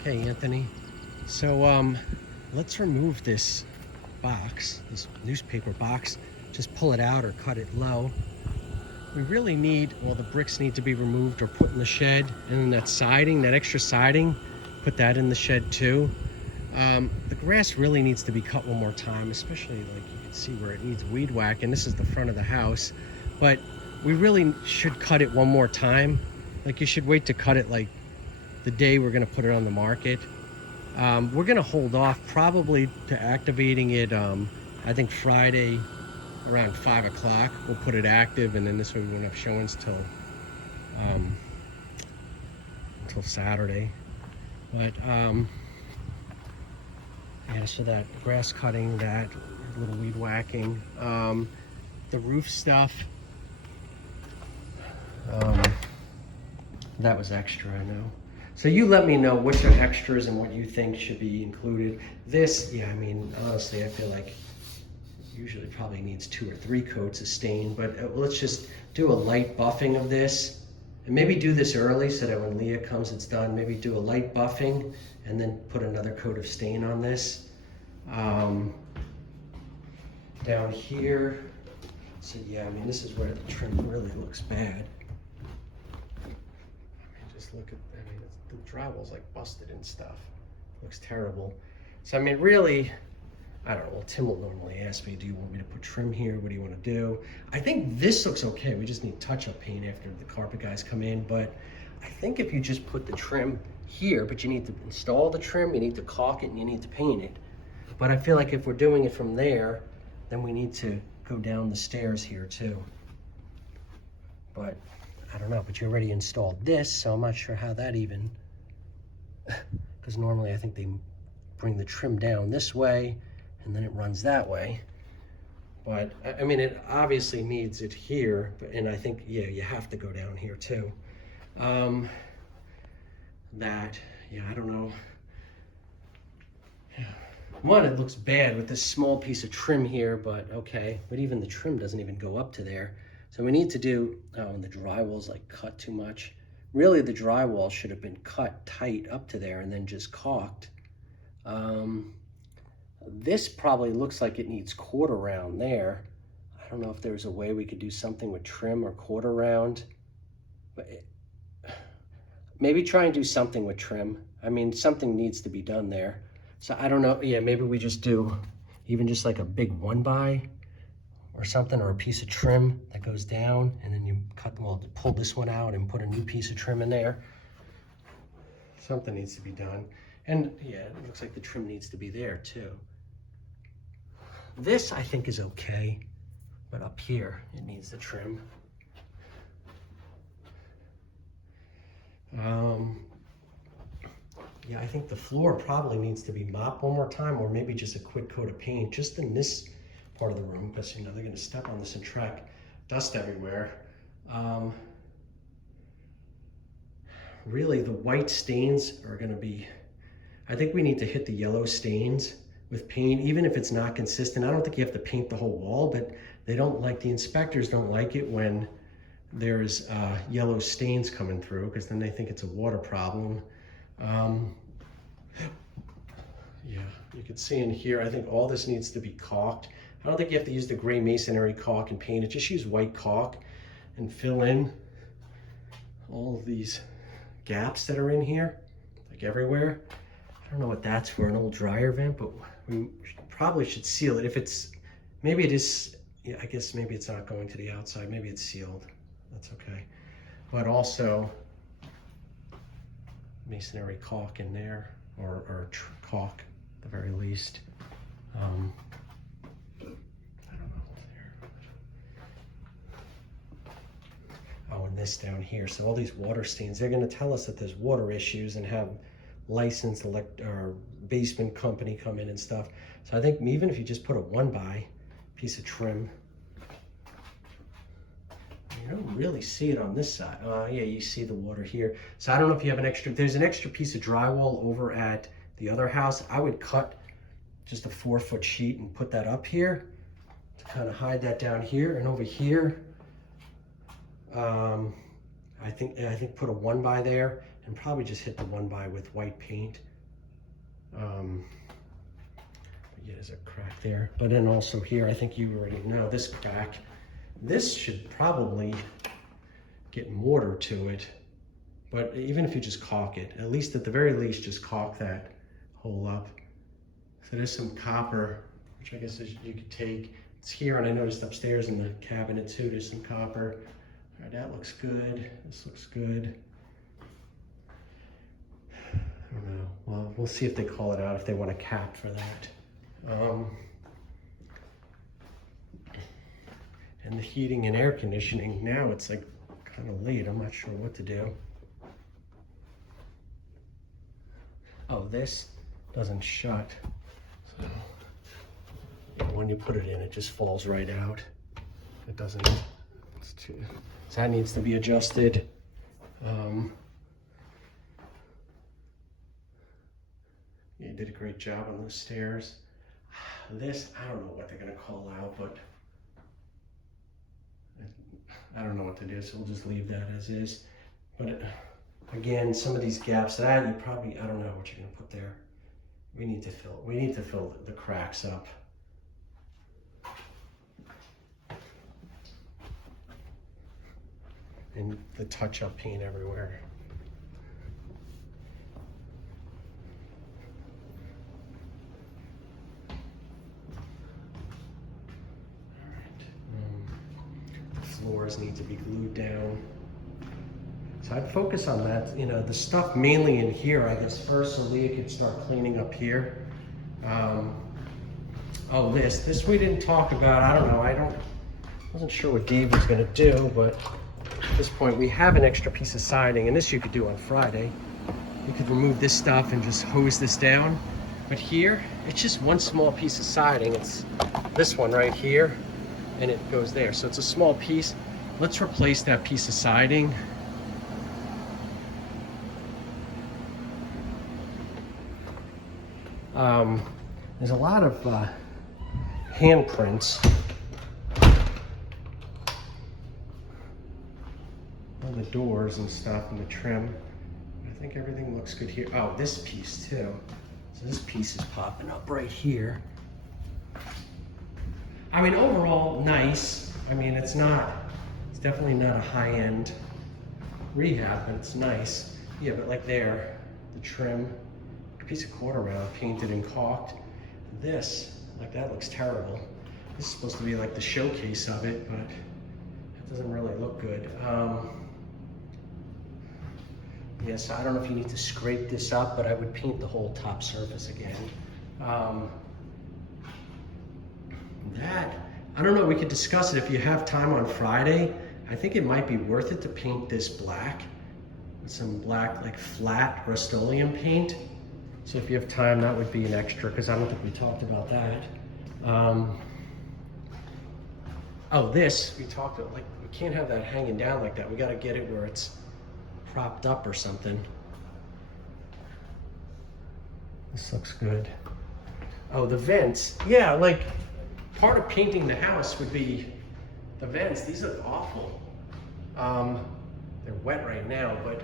Okay, Anthony. So let's remove this box, this newspaper box. Just pull it out or cut it low. We really need, well, the bricks need to be removed or put in the shed. And then that siding, that extra siding, put that in the shed too. The grass really needs to be cut one more time, especially like you can see where it needs weed whack, and this is the front of the house. But we really should cut it one more time. Like you should wait to cut it like the day we're gonna put it on the market. We're gonna hold off probably to activating it, I think Friday around 5 o'clock. We'll put it active, and then this way we won't have showings till Saturday. But yeah, so that grass cutting, that little weed whacking, the roof stuff, that was extra, I know. So you let me know which are extras and what you think should be included. This, yeah, I mean, honestly, I feel like usually probably needs 2 or 3 coats of stain, but let's just do a light buffing of this. And maybe do this early so that when Leah comes, it's done. Maybe do a light buffing and then put another coat of stain on this. Down here, so yeah, I mean, this is where the trim really looks bad. I mean, just look at, I mean, the drywall's like busted and stuff. Looks terrible. So, I mean, really, I don't know. Well, Tim will normally ask me, do you want me to put trim here? What do you want to do? I think this looks okay. We just need touch-up paint after the carpet guys come in. But I think if you just put the trim here, but you need to install the trim, you need to caulk it, and you need to paint it. But I feel like if we're doing it from there, then we need to go down the stairs here too. But I don't know, but you already installed this, so I'm not sure how that even, because normally I think they bring the trim down this way, and then it runs that way. But I mean, it obviously needs it here, and I think, yeah, you have to go down here too. That, yeah, I don't know. Yeah. One, it looks bad with this small piece of trim here, but okay. But even the trim doesn't even go up to there. So we need to do, oh, and the drywall's like cut too much. Really, the drywall should have been cut tight up to there and then just caulked. This probably looks like it needs quarter round there. I don't know if there's a way we could do something with trim or quarter round. But maybe try and do something with trim. I mean, something needs to be done there. So I don't know, yeah, maybe we just do even just like a big 1x or something, or a piece of trim that goes down, and then you cut, well, pull this one out and put a new piece of trim in there. Something needs to be done. And yeah, it looks like the trim needs to be there too. This I think is okay, but up here it needs the trim. Yeah, I think the floor probably needs to be mopped one more time, or maybe just a quick coat of paint just in this part of the room, because you know they're going to step on this and track dust everywhere. Really, the white stains are going to be, I think we need to hit the yellow stains with paint, even if it's not consistent. I don't think you have to paint the whole wall, but they don't like, the inspectors don't like it when there's yellow stains coming through, because then they think it's a water problem. Yeah, you can see in here, I think all this needs to be caulked. I don't think you have to use the gray masonry caulk and paint it. Just use white caulk and fill in all of these gaps that are in here, like everywhere. I don't know what that's for, an old dryer vent, but we probably should seal it. If it's, maybe it is, yeah, I guess maybe it's not going to the outside. Maybe it's sealed. That's okay. But also, masonry caulk in there, or caulk at the very least. I don't know there. Oh, and this down here. So all these water stains, they're going to tell us that there's water issues and have licensed or basement company come in and stuff. So I think even if you just put a 1x piece of trim, you don't really see it on this side. Yeah, you see the water here. So I don't know if you have an extra, there's an extra piece of drywall over at the other house. I would cut just a 4-foot sheet and put that up here to kind of hide that down here. And over here, I think put a 1x there and probably just hit the one by with white paint. Yeah, there's a crack there. But then also here, I think you already know this crack. This should probably get mortar to it. But even if you just caulk it, at least at the very least, just caulk that hole up. So there's some copper, which I guess you could take. It's here, and I noticed upstairs in the cabinet too, there's some copper. All right, that looks good. This looks good. I don't know. Well, we'll see if they call it out, if they want a cap for that. And the heating and air conditioning, now it's like kind of late. I'm not sure what to do. Oh, this doesn't shut. So when you put it in, it just falls right out. It doesn't, it's too, so that needs to be adjusted. You did a great job on those stairs. This, I don't know what they're gonna call out, but I don't know what to do, so we'll just leave that as is. But again, some of these gaps, that you probably, I don't know what you're gonna put there. We need to fill the cracks up. And the touch-up paint everywhere. Floors need to be glued down. So I'd focus on that, you know, the stuff mainly in here, I guess, first, so Leah could start cleaning up here. Oh, this we didn't talk about. I don't know, wasn't sure what Dave was gonna do, but at this point we have an extra piece of siding, and this you could do on Friday. You could remove this stuff and just hose this down. But here, it's just one small piece of siding. It's this one right here, and it goes there. So it's a small piece. Let's replace that piece of siding. There's a lot of handprints. On the doors and stuff and the trim. I think everything looks good here. Oh, this piece too. So this piece is popping up right here. I mean, overall, nice. I mean, it's definitely not a high-end rehab, but it's nice. Yeah, but like there, the trim, a piece of quarter round painted and caulked. This, like that looks terrible. This is supposed to be like the showcase of it, but it doesn't really look good. Yeah, so I don't know if you need to scrape this up, but I would paint the whole top surface again. That, I don't know, we could discuss it if you have time on Friday. I think it might be worth it to paint this black with some black, like flat Rust-Oleum paint. So if you have time, that would be an extra, because I don't think we talked about that. Oh, this, we talked about, like, we can't have that hanging down like that. We gotta get it where it's propped up or something. This looks good. Oh, the vents. Yeah, like part of painting the house would be the vents. These look awful. They're wet right now, but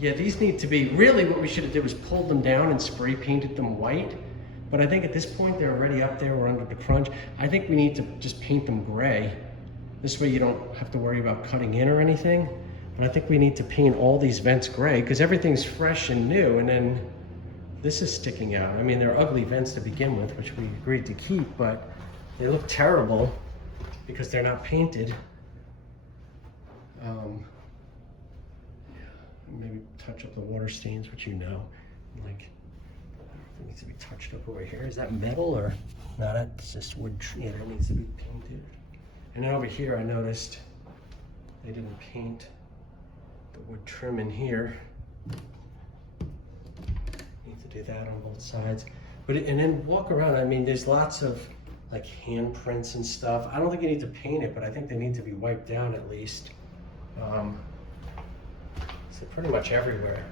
yeah, these need to be, really what we should have did was pulled them down and spray painted them white. But I think at this point they're already up there, we're under the crunch. I think we need to just paint them gray. This way you don't have to worry about cutting in or anything. But I think we need to paint all these vents gray because everything's fresh and new, and then this is sticking out. I mean, they're ugly vents to begin with, which we agreed to keep, but they look terrible because they're not painted. Maybe touch up the water stains, which you know, like, it needs to be touched up over here. Is that metal or no? That's just wood. Yeah, it needs to be painted. And then over here, I noticed they didn't paint the wood trim in here. Need to do that on both sides. But and then walk around. I mean, there's lots of like handprints and stuff. I don't think you need to paint it, but I think they need to be wiped down at least. So pretty much everywhere.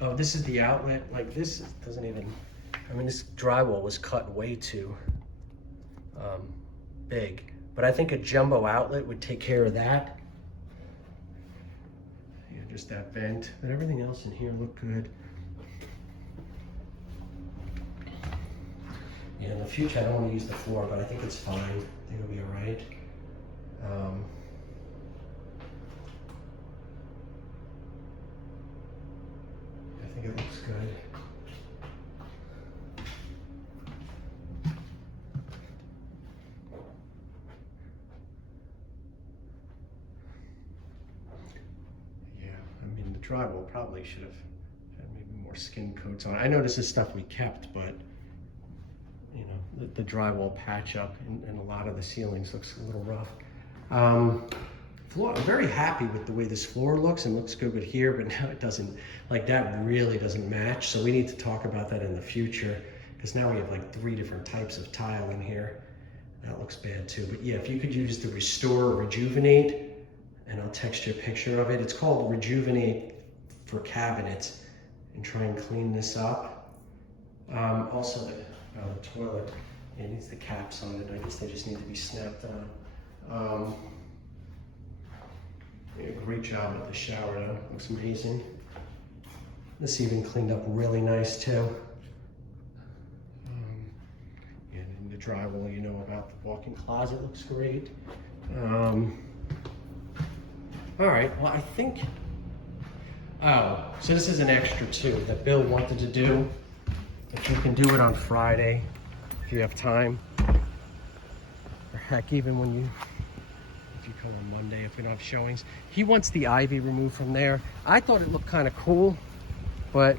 Oh, this is the outlet. Like this doesn't even, I mean, this drywall was cut way too big, but I think a jumbo outlet would take care of that. just that vent, but everything else in here looked good. Yeah, in the future I don't want to use the floor, but I think it's fine. I think it'll be all right. I think it looks good. I mean, the drywall probably should have had maybe more skin coats on. I know this is stuff we kept, but you know, the drywall patch up and a lot of the ceilings looks a little rough. Floor, I'm very happy with the way this floor looks and looks good with here, but now it doesn't, like that really doesn't match. So we need to talk about that in the future, because now we have like 3 different types of tile in here. That looks bad too. But yeah, if you could use the Restore or Rejuvenate, and I'll text you a picture of it. It's called Rejuvenate for cabinets, and try and clean this up. Also, the toilet, it needs the caps on it. I guess they just need to be snapped on. Yeah, great job at the shower though, looks amazing. This even cleaned up really nice too. And the drywall, you know about the walk-in closet, looks great. All right, well, I think, oh, so this is an extra too that Bill wanted to do. If you can do it on Friday, if you have time, or heck, even when if you come on Monday, if we don't have showings. He wants the ivy removed from there. I thought it looked kind of cool, but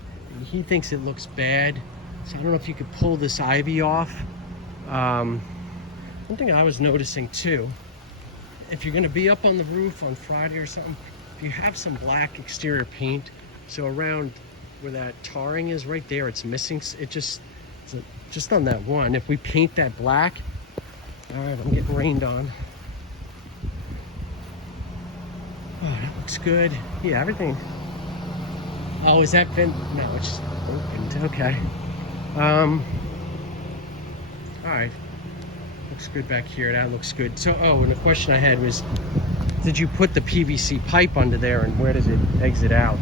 he thinks it looks bad. So I don't know if you could pull this ivy off. One thing I was noticing too, if you're gonna be up on the roof on Friday or something, if you have some black exterior paint, so around where that tarring is right there, it's missing, just on that one. If we paint that black, all right, I'm getting rained on. Oh, that looks good. Yeah, everything. Oh, is that been, no, it's opened, okay. All right. Looks good back here. That looks good. So, oh, and the question I had was, did you put the PVC pipe under there, and where does it exit out?